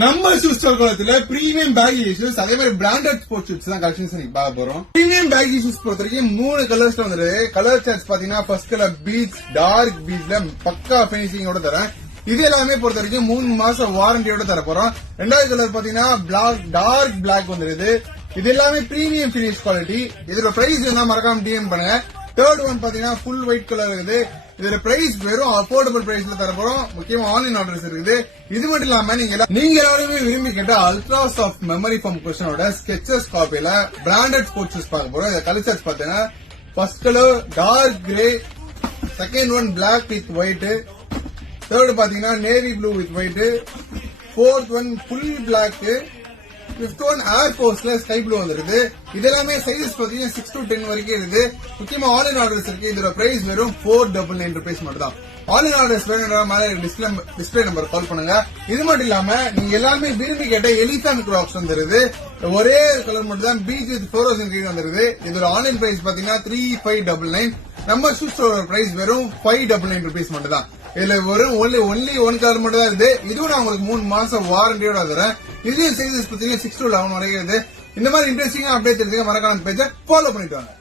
நம்ம shoe store குளத்துல premium back shoes அதே மாதிரி பிராண்டட் ஸ்போர்ட்ஸ் ஷூஸ் தான் கலெக்ஷன்ஸ் நீங்க பார்க்க போறோம். பிரீமியம் பேக் ஷூஸ் பொறுத்த வரைக்கும் 3 கலர்ஸ்ல வந்துரு. கலர் சார்ட்ஸ் பாத்தீங்கன்னா ஃபர்ஸ்ட் கலர் பீச் டார்க் பீச்ல பக்கா பினிஷிங்கோட தரேன். இது எல்லாமே பொறுத்த வரைக்கும் 3 மாசம் வாரண்டியோட தர போறோம். ரெண்டாவது கலர் பாத்தீங்கன்னா பிளாக் டார்க் பிளாக் வந்துருது. இது எல்லாமே பிரீமியம் பினிஷ் குவாலிட்டி. இதோட பிரைஸ் என்ன மறக்காம டிஎம் பண்ணுங்க. தேர்ட் ஒன் பாத்தீங்கன்னா ஃபுல் ஒயிட் கலர் இருக்குது. இதுல பிரைஸ் வெறும் அஃபோர்டபிள் பிரைஸ்ல தர போறோம். முக்கியமா ஆன்லைன் ஆர்டர்ஸ் இருக்குது. இது மட்டும் இல்லாம நீங்க எல்லாருமே விரும்பி கேட்ட அல்ட்ரா சாஃப்ட் மெமரி ஃபார்ம் கொஸ்டினோட ஸ்கெச்சஸ் காப்பில பிராண்டட் ஸ்போர்ட்ஸ் ஷூஸ் பார்க்க போறோம். இந்த கலர் சார்ட்ஸ் பாத்தீங்கன்னா first colour dark grey, second one black with white, third பாத்தீங்கன்னா navy blue with white, fourth one full black, fifth one air போர்ஸ்ல sky blue வந்துருது. இது எல்லாமே சைஸ் பாத்தீங்கன்னா 6 to 10 வரைக்கும் இருக்குது. முக்கியமா ஆன்லைன் ஆர்டர்ஸ் இருக்கு. இதோட பிரைஸ் வெறும் 499 rupees மட்டும் தான். ஆன்லைன் ஆர்டர்ஸ் வேணும்னா மேல டிஸ்பிளே நம்பர் கால் பண்ணுங்க. இது மட்டும் இல்லாம நீங்க எல்லாருமே விரும்பி கேட்ட எலிஃபண்ட் கிராக்ஸ் வந்துருது. ஒரே கலர் மட்டும் தான் பீச் வித் ஃப்ளோரசன்ட் கிரீன் வந்துருது. இதோட ஆன்லைன் பிரைஸ் பாத்தீங்கன்னா 3599. நம்ம ஷூ ஸ்டோர் பிரைஸ் வெறும் 599 rupees மட்டும் தான். இதுல வெறும் ஒன்லி ஒன் கலர் மட்டும் தான் இருக்குது. இதுவும் நான் உங்களுக்கு 3 மாசம் வாரண்டியோட தரேன். இதுலயும் சைசஸ் பாத்தீங்கன்னா 6 to 11 வரைக்கும் இருக்குது. இந்த மாதிரி இன்ட்ரெஸ்டிங்கா அப்டேட் தெரிஞ்சுக்க மறக்காம பேஜை ஃபாலோ பண்ணிட்டு வாங்க.